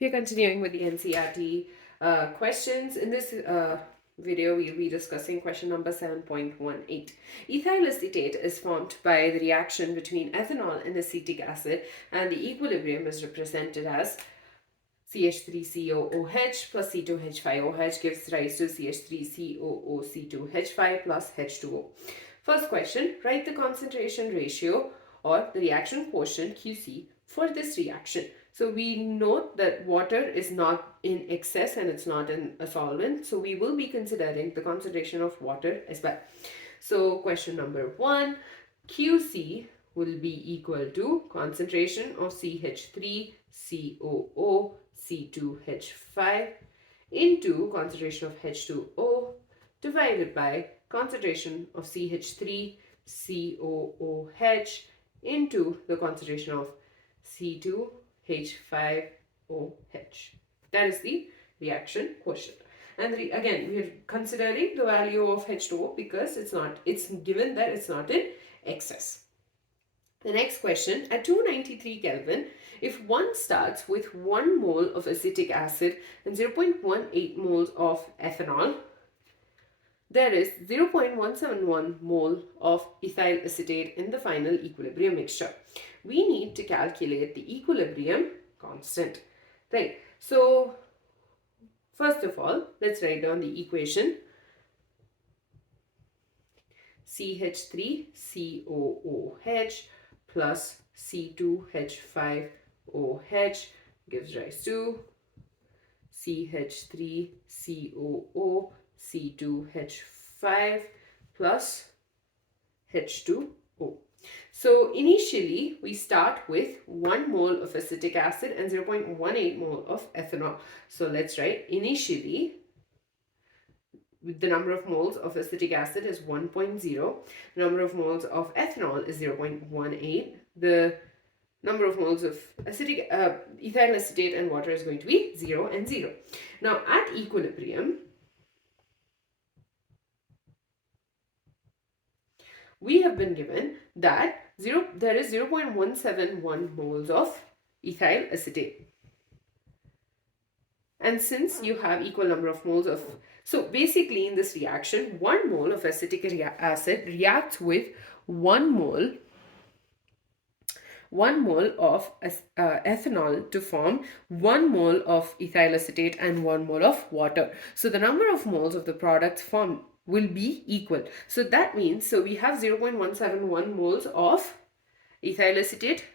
We are continuing with the NCERT questions. In this video, we'll be discussing question number 7.18. Ethyl acetate is formed by the reaction between ethanol and acetic acid, and the equilibrium is represented as CH₃COOH plus C₂H₅OH gives rise to CH₃COOC₂H₅ plus H2O. First question, write the concentration ratio or the reaction quotient QC for this reaction. So we note that water is not in excess and it's not in a solvent. So we will be considering the concentration of water as well. So question number 1, QC will be equal to concentration of CH₃COO C₂H₅ into concentration of H2O divided by concentration of CH₃COOH into the concentration of C₂H₅OH. That is the reaction quotient. And again, we are considering the value of H2O because it's given that it's not in excess. The next question, at 293 Kelvin, if one starts with 1 mole of acetic acid and 0.18 moles of ethanol, there is 0.171 mole of ethyl acetate in the final equilibrium mixture. We need to calculate the equilibrium constant, right? So, first of all, let's write down the equation. CH₃COOH plus C₂H₅OH gives rise to CH₃COO C₂H₅ plus H2O. So initially we start with 1 mole of acetic acid and 0.18 mole of ethanol. So let's write initially the number of moles of acetic acid is 1.0, the number of moles of ethanol is 0.18, the number of moles of ethyl acetate and water is going to be 0 and 0. Now at equilibrium, we have been given that there is 0.171 moles of ethyl acetate. And since you have equal number of moles of, so basically in this reaction, 1 mole of acetic acid reacts with 1 mole of ethanol to form 1 mole of ethyl acetate and 1 mole of water. So the number of moles of the product formed will be equal. So that means, so we have 0.171 moles of ethyl acetate,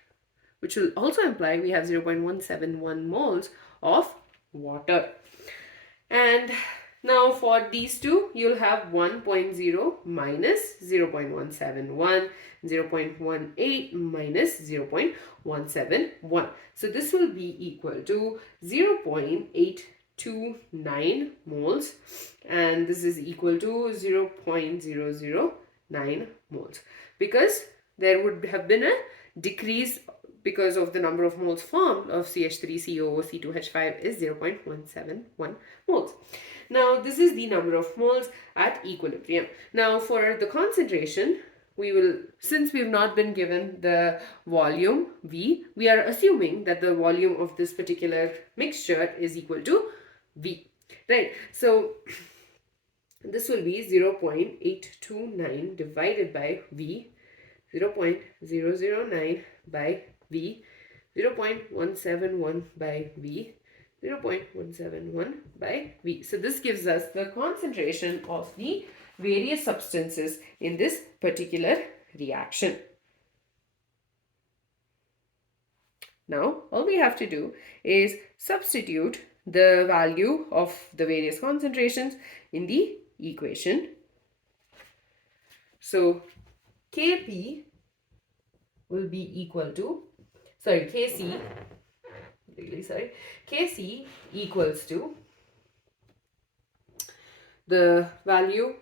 which will also imply we have 0.171 moles of water. And now for these two, you'll have 1.0 minus 0.171, 0.18 minus 0.171. So this will be equal to 0.829 moles, and this is equal to 0.009 moles, because there would have been a decrease because of the number of moles formed of CH₃COO C₂H₅ is 0.171 moles. Now this is the number of moles at equilibrium. Now for the concentration, we will, since we've not been given the volume V, we are assuming that the volume of this particular mixture is equal to V, right? So this will be 0.829 divided by V, 0.009 by V, 0.171 by V, 0.171 by V. So this gives us the concentration of the various substances in this particular reaction. Now, all we have to do is substitute the value of the various concentrations in the equation. So, Kp will be equal to, Kc equals to the value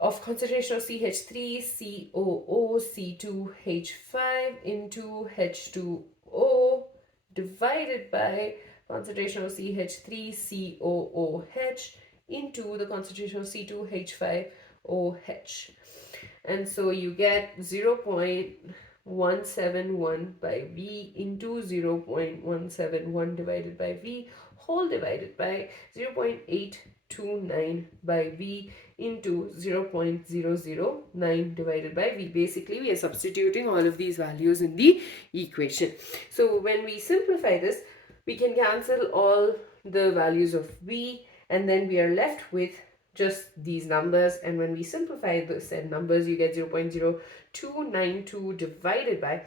of concentration of CH₃COO C₂H₅ into H2O divided by concentration of CH₃COOH into the concentration of C₂H₅OH. And so you get 0.171 0.171 by V into 0.171 divided by V whole divided by 0.829 by V into 0.009 divided by V. Basically, we are substituting all of these values in the equation. So when we simplify this, we can cancel all the values of V, and then we are left with just these numbers. And when we simplify the said numbers, you get 0.0292 divided by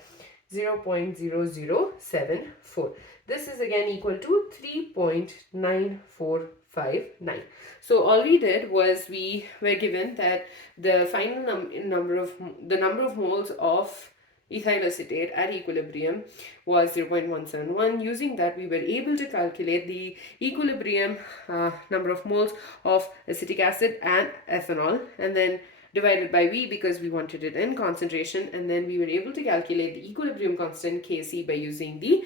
0.0074. This is again equal to 3.9459. So all we did was we were given that the final number of moles of ethyl acetate at equilibrium was 0.171. Using that, we were able to calculate the equilibrium number of moles of acetic acid and ethanol, and then divided by V because we wanted it in concentration, and then we were able to calculate the equilibrium constant Kc by using the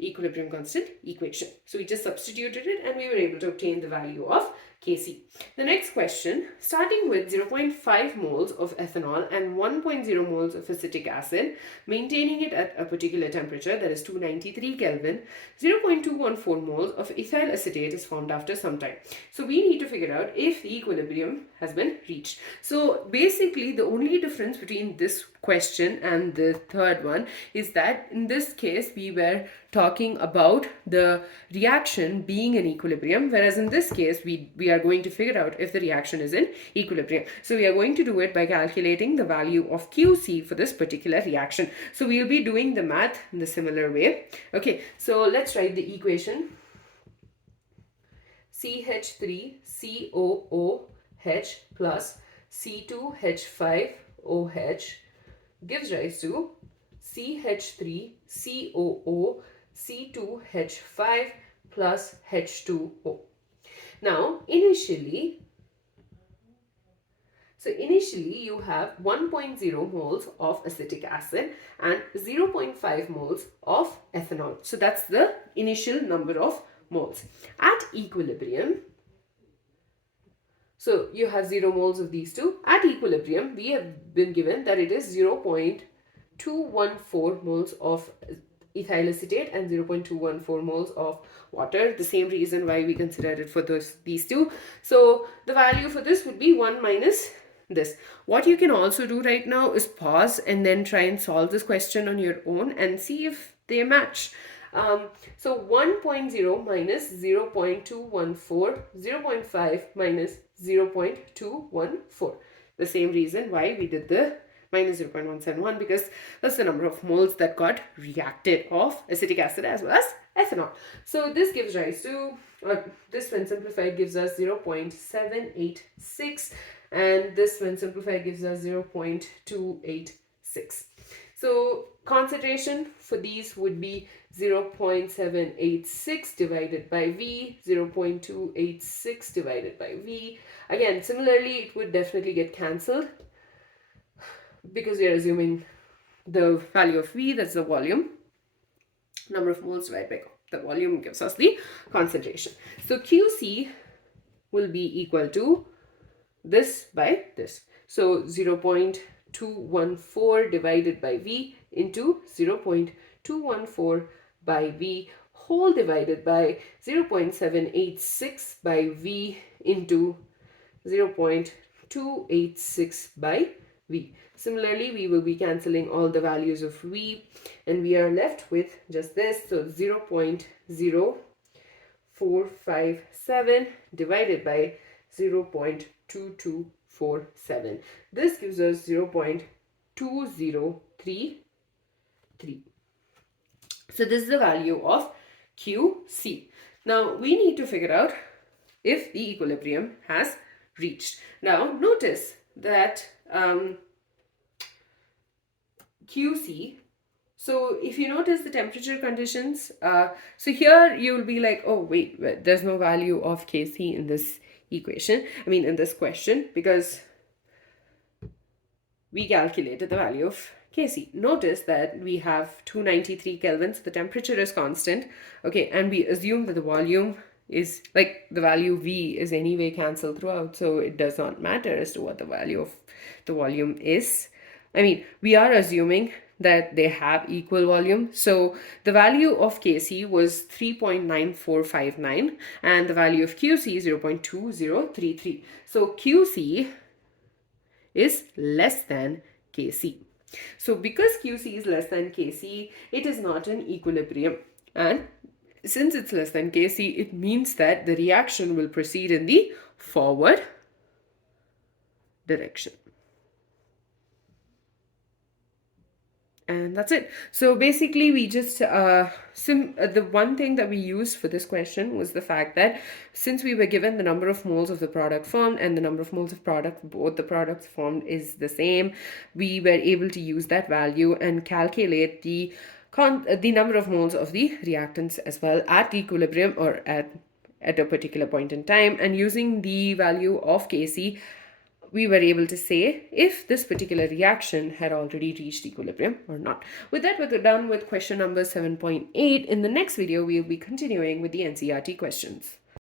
equilibrium constant equation. So we just substituted it and we were able to obtain the value of Kc. The next question, starting with 0.5 moles of ethanol and 1.0 moles of acetic acid, maintaining it at a particular temperature, that is 293 Kelvin, 0.214 moles of ethyl acetate is formed after some time. So we need to figure out if the equilibrium has been reached. So basically the only difference between this question and the third one is that in this case we were talking about the reaction being in equilibrium, whereas in this case we are going to figure out if the reaction is in equilibrium. So we are going to do it by calculating the value of QC for this particular reaction. So we will be doing the math in the similar way. Okay, so let's write the equation. CH₃COOH plus C₂H₅OH gives rise to CH₃COO C₂H₅ plus H2O. Now initially you have 1.0 moles of acetic acid and 0.5 moles of ethanol. So that's the initial number of moles. At equilibrium, so you have 0 moles of these two. At equilibrium, we have been given that it is 0.214 moles of ethyl acetate and 0.214 moles of water. The same reason why we considered it for these two. So the value for this would be 1 minus this. What you can also do right now is pause and then try and solve this question on your own and see if they match. So 1.0 minus 0.214, 0.5 minus 0.214. The same reason why we did the minus 0.171, because that's the number of moles that got reacted of acetic acid as well as ethanol. So this gives rise to, this when simplified gives us 0.786, and this when simplified gives us 0.286. So concentration for these would be 0.786 divided by V, 0.286 divided by V. Again, similarly, it would definitely get cancelled because we are assuming the value of V, that's the volume. Number of moles divided by the volume gives us the concentration. So QC will be equal to this by this. So 0.214 divided by V into 0.214 by V whole divided by 0.786 by V into 0.286 by V. Similarly, we will be cancelling all the values of V and we are left with just this. So 0.0457 divided by 0.2247. This gives us 0.2033. So this is the value of QC. Now we need to figure out if the equilibrium has reached. Now notice that QC, so if you notice the temperature conditions, so here you will be like, oh wait, there's no value of Kc in this equation, in this question, because we calculated the value of Kc. Notice that we have 293 Kelvin, so the temperature is constant, okay, and we assume that the volume is like the value V is anyway cancelled throughout, so it does not matter as to what the value of the volume is. We are assuming that they have equal volume. So the value of Kc was 3.9459 and the value of Qc is 0.2033. So Qc is less than Kc. So because Qc is less than Kc, it is not in equilibrium. And since it's less than Kc, it means that the reaction will proceed in the forward direction. And that's it. So basically we just, the one thing that we used for this question was the fact that since we were given the number of moles of the product formed and the number of moles of product, both the products formed is the same, we were able to use that value and calculate the number of moles of the reactants as well at equilibrium or at a particular point in time. And using the value of Kc, we were able to say if this particular reaction had already reached equilibrium or not. With that, we're done with question number 7.8. In the next video, we'll be continuing with the NCERT questions.